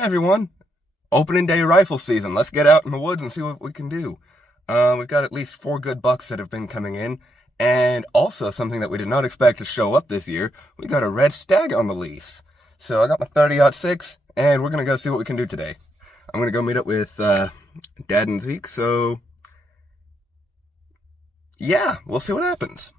everyone. Opening day rifle season. Let's get out in the woods and see what we can do. We've got at least 4 good bucks that have been coming in. And also something that we did not expect to show up this year. We got a red stag on the lease. So I got my 30-06 and we're going to go see what we can do today. I'm going to go meet up with Dad and Zeke. So yeah, we'll see what happens.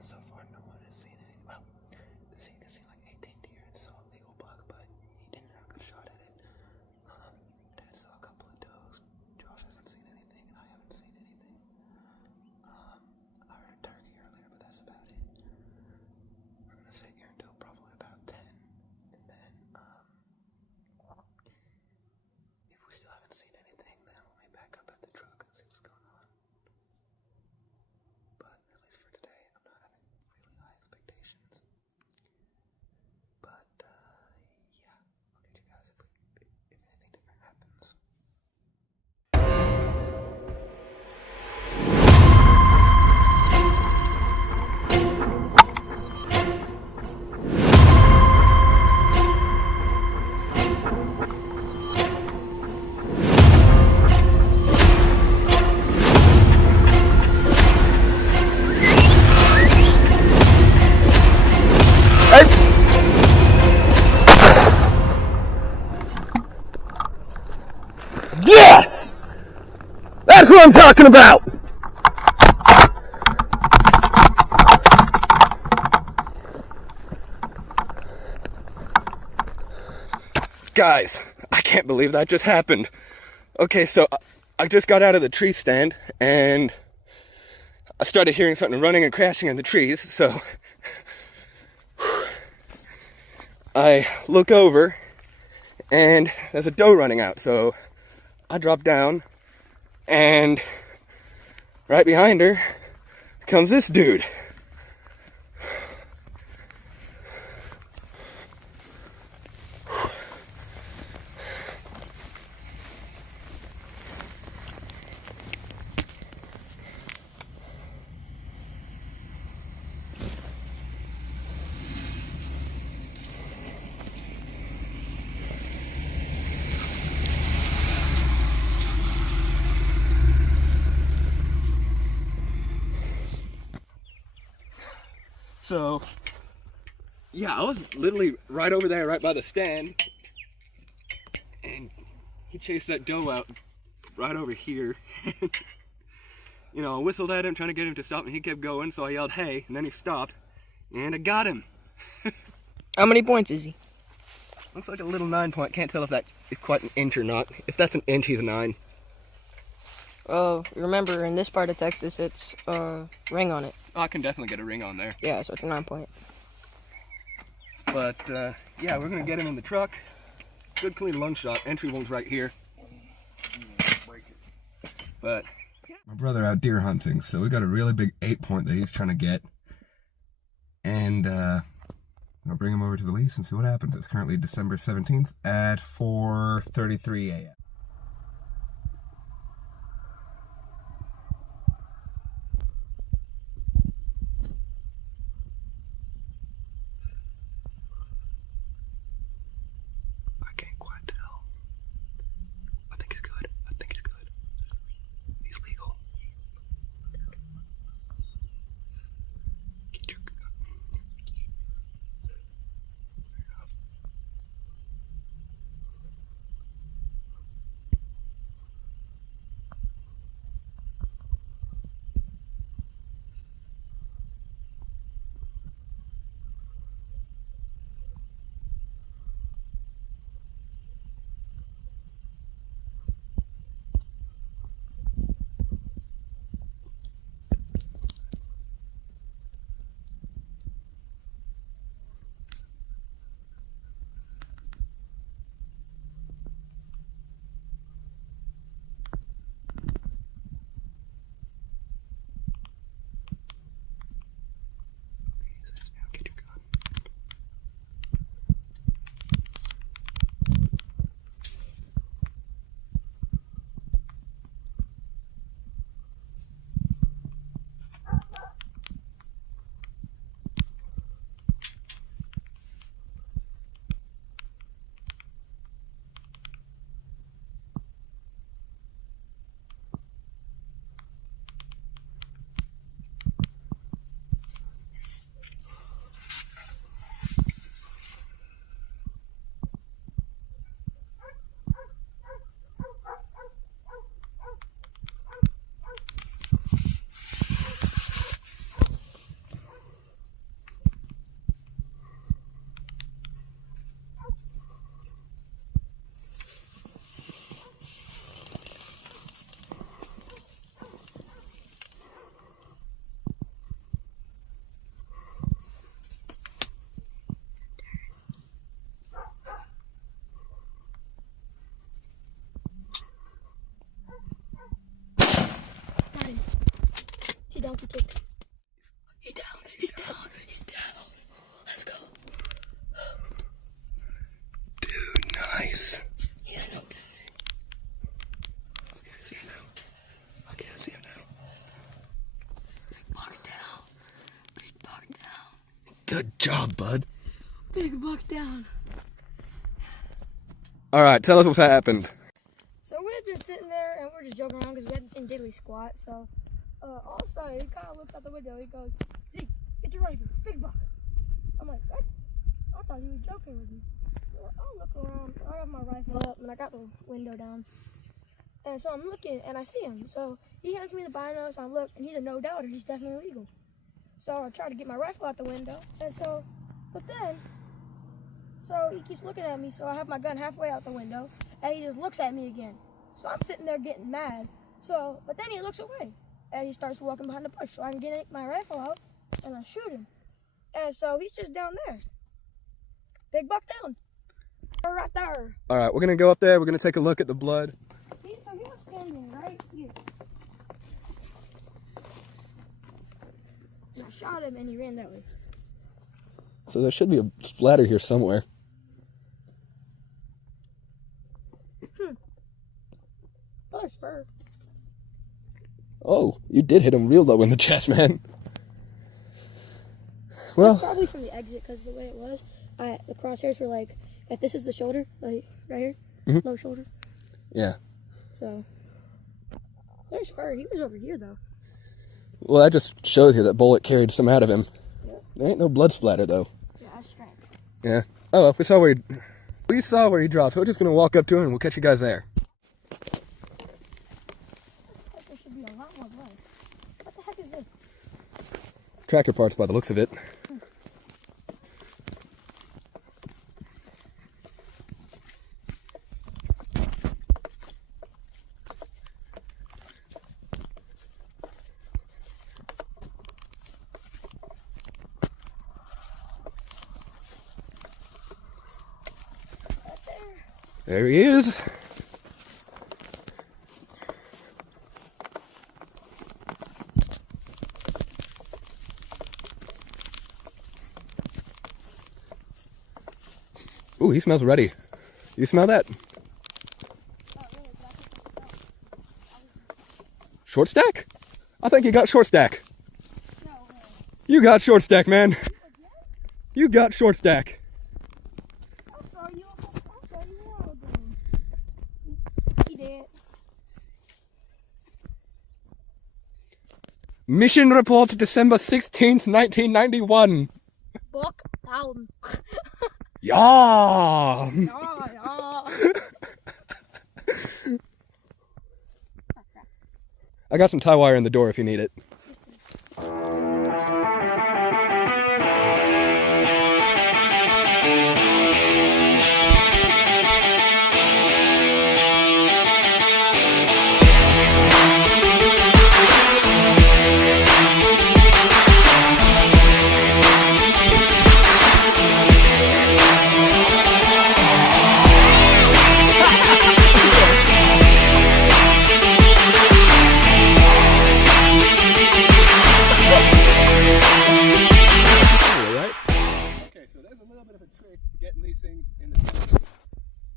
So far, no one has seen any. Well, Zeke has seen like 18 deer and saw a legal buck, but he didn't have a good shot at it. Dad saw a couple of does. Josh hasn't seen anything, and I haven't seen anything. I heard a turkey earlier, but that's about it. We're gonna sit here until probably about 10, and then if we still haven't seen anything, then we'll meet back up at the truck and see what's going on. But at least for today, I'm not having really high expectations. But yeah, I'll get you guys if anything different happens. Yes! That's what I'm talking about! Guys, I can't believe that just happened. Okay, so I just got out of the tree stand and I started hearing something running and crashing in the trees, so I look over and there's a doe running out, so I drop down, and right behind her comes this dude. So, yeah, I was literally right over there, right by the stand, and he chased that doe out right over here. You know, I whistled at him, trying to get him to stop, and he kept going, so I yelled, hey, and then he stopped, and I got him. How many points is he? Looks like a little 9 point. Can't tell if that is quite an inch or not. If that's an inch, he's a 9. Remember, in this part of Texas, it's ring on it. Oh, I can definitely get a ring on there. Yeah, so it's a 9 point. But, yeah, we're going to get him in the truck. Good clean lung shot. Entry wound's right here. But, yeah. My brother out deer hunting, so we got a really big 8 point that he's trying to get. And, I'll bring him over to the lease and see what happens. It's currently December 17th at 4:33 a.m. hope he kicked. He's down. He's down. He's down. Let's go. Dude, nice. He's a no. Okay, I see him now. Okay, I see him now. Big buck down. Big buck down. Good job, bud. Big buck down. All right, tell us what's happened. So we had been sitting there and we're just joking around because we hadn't seen Diddley squat. So all of a sudden he kind of looks out the window. He goes, "Zeke, get your rifle, big buck." I'm like, "What?" I thought he was joking with me. So I look around. I have my rifle up and I got the window down. And so I'm looking and I see him. So he hands me the bino. So I look and he's a no doubter. He's definitely legal. So I try to get my rifle out the window. And so, so he keeps looking at me. So I have my gun halfway out the window. And he just looks at me again. So I'm sitting there getting mad. So, but then he looks away. And he starts walking behind the bush. So I can get my rifle out and I shoot him. And so he's just down there. Big buck down. Right there. All right, we're going to go up there. We're going to take a look at the blood. So he was standing right here. And I shot him and he ran that way. So there should be a splatter here somewhere. Oh, there's fur. Oh, you did hit him real low in the chest, man. Well, It's probably from the exit because the way it was, the crosshairs were like, if this is the shoulder, like right here, low shoulder. yeah. So there's fur. He was over here though. Well, that just shows you that bullet carried some out of him. Yep. There ain't no blood splatter, though. Yeah, that's strange. Yeah. Oh, well, we saw where he dropped, so we're just going to walk up to him and we'll catch you guys there. There should be a lot more blood. What the heck is this? Tractor parts by the looks of it. There he is. Ooh, he smells ready. You smell that? Short stack? I think you got short stack. No way. You got short stack, man. You got short stack. I saw you a while ago. He did. Mission report December 16th, 1991. Buck down. Yeah. Yeah. I got some tie wire in the door if you need it.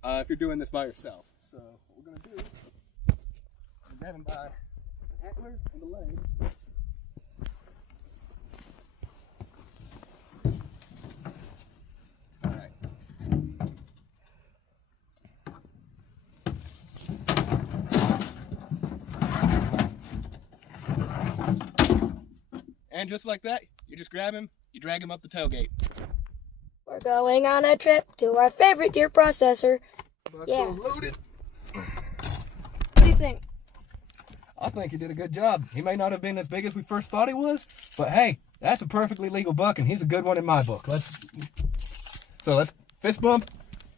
If you're doing this by yourself. So what we're going to do is grab him by the antler and the legs. Alright. And just like that, you just grab him, you drag him up the tailgate. We're going on a trip to our favorite deer processor. Buck's Yeah. so loaded. What do you think? I think he did a good job. He may not have been as big as we first thought he was, but hey, that's a perfectly legal buck, and he's a good one in my book. Let's fist bump,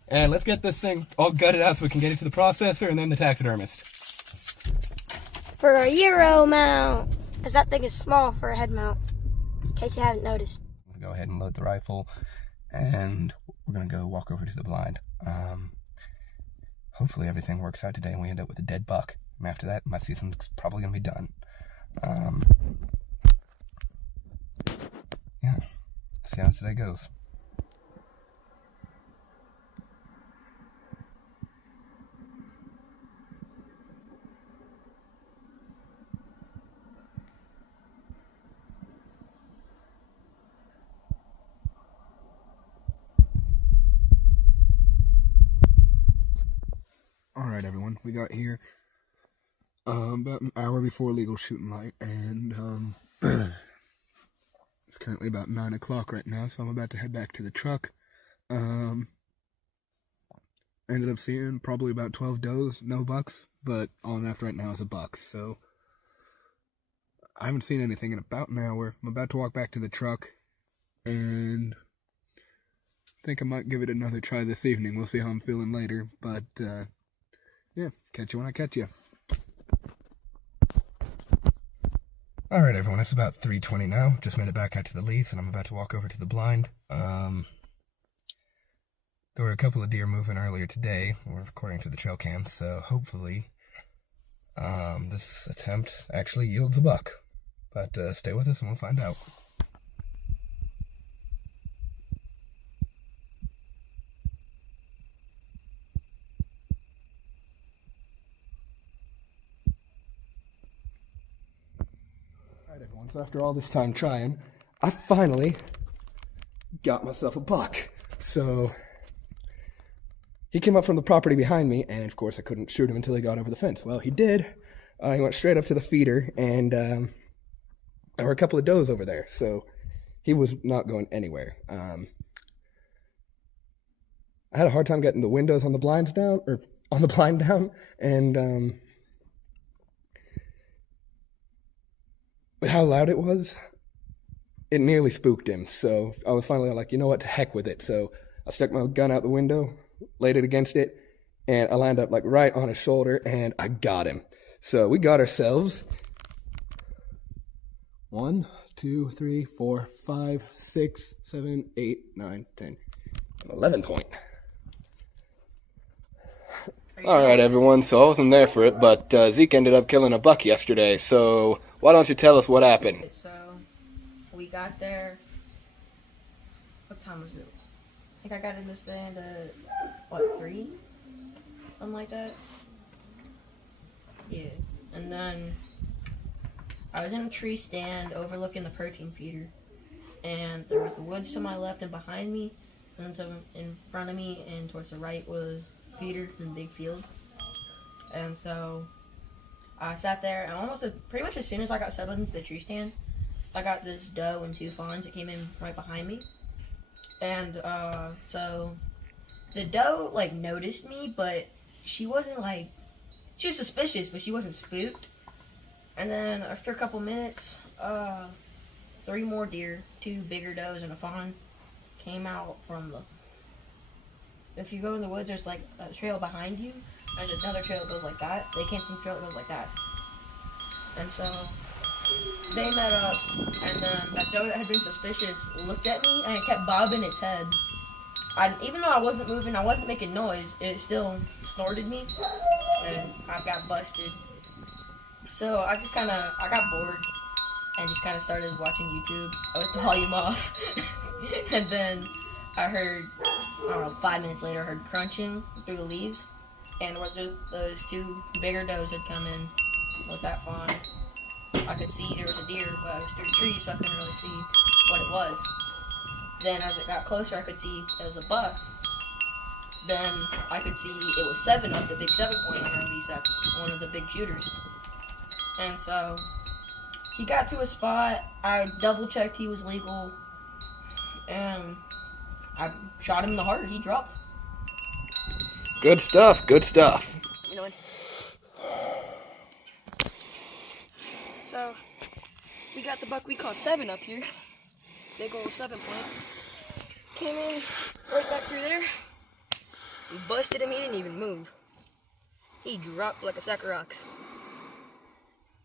and let's get this thing all gutted out so we can get it to the processor and then the taxidermist. For a Euro mount. Because that thing is small for a head mount. In case you haven't noticed. I'm gonna go ahead and load the rifle, and we're gonna go walk over to the blind. Hopefully everything works out today and we end up with a dead buck. And after that, my season's probably gonna be done. see how today goes. Alright everyone, we got here about an hour before legal shooting light, and it's currently about 9 o'clock right now, so I'm about to head back to the truck. Ended up seeing probably about 12 does, no bucks, but all I'm after right now is a buck, so I haven't seen anything in about an hour. I'm about to walk back to the truck, and I think I might give it another try this evening. We'll see how I'm feeling later, but yeah, catch you when I catch you. Alright everyone, it's about 3:20 now. Just made it back out to the lease, and I'm about to walk over to the blind. There were a couple of deer moving earlier today, or according to the trail cam, so hopefully this attempt actually yields a buck. But stay with us and we'll find out. Alright everyone, so after all this time trying, I finally got myself a buck. So he came up from the property behind me, and of course I couldn't shoot him until he got over the fence. Well, he did. He went straight up to the feeder, and there were a couple of does over there, so he was not going anywhere. I had a hard time getting the windows on the blinds down, or on the blind down, and with how loud it was, it nearly spooked him. So I was finally like, you know what, to heck with it. So I stuck my gun out the window, laid it against it, and I lined up like right on his shoulder, and I got him. So we got ourselves 1, 2, 3, 4, 5, 6, 7, 8, 9, 10, 11 point. Alright everyone, so I wasn't there for it, but Zeke ended up killing a buck yesterday, so why don't you tell us what happened? So, we got there, what time was it? I think I got in the stand at, what, 3? Something like that? Yeah, and then I was in a tree stand overlooking the protein feeder, and there was the woods to my left and behind me, and so in front of me and towards the right was feeder in the big field. And so I sat there, and pretty much as soon as I got settled into the tree stand, I got this doe and 2 fawns that came in right behind me. And so the doe like noticed me, but she wasn't like, she was suspicious, but she wasn't spooked. And then after a couple minutes, 3 more deer, 2 bigger does and a fawn, came out from the, if you go in the woods, there's like a trail behind you. There's another trail that goes like that. They came from the trail that goes like that. And so they met up, and then that doe that had been suspicious looked at me, and it kept bobbing its head. Even though I wasn't moving, I wasn't making noise, it still snorted me, and I got busted. So I got bored, and just kind of started watching YouTube with the volume off. And then I heard, I don't know, 5 minutes later, I heard crunching through the leaves, and those 2 bigger does had come in with that fawn. I could see there was a deer, but it was through the trees, so I couldn't really see what it was. Then as it got closer, I could see it was a buck. Then I could see it was 7 up, the big 7-point, or at least that's one of the big shooters. And so he got to a spot, I double-checked he was legal, and I shot him in the heart. He dropped. Good stuff, good stuff. You know what? So, we got the buck we call 7 up here. Big old 7-point. Came in right back through there. We busted him, he didn't even move. He dropped like a sack of rocks.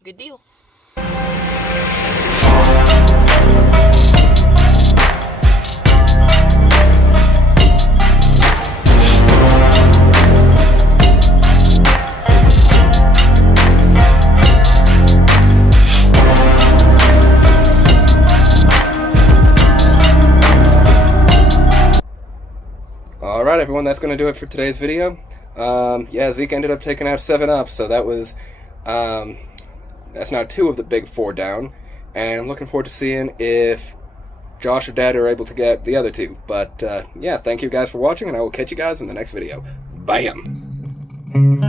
Good deal. Alright everyone, that's going to do it for today's video. Yeah, Zeke ended up taking out 7 up, so that was, that's now 2 of the big 4 down. And I'm looking forward to seeing if Josh or Dad are able to get the other 2. But, yeah, thank you guys for watching, and I will catch you guys in the next video. Bam!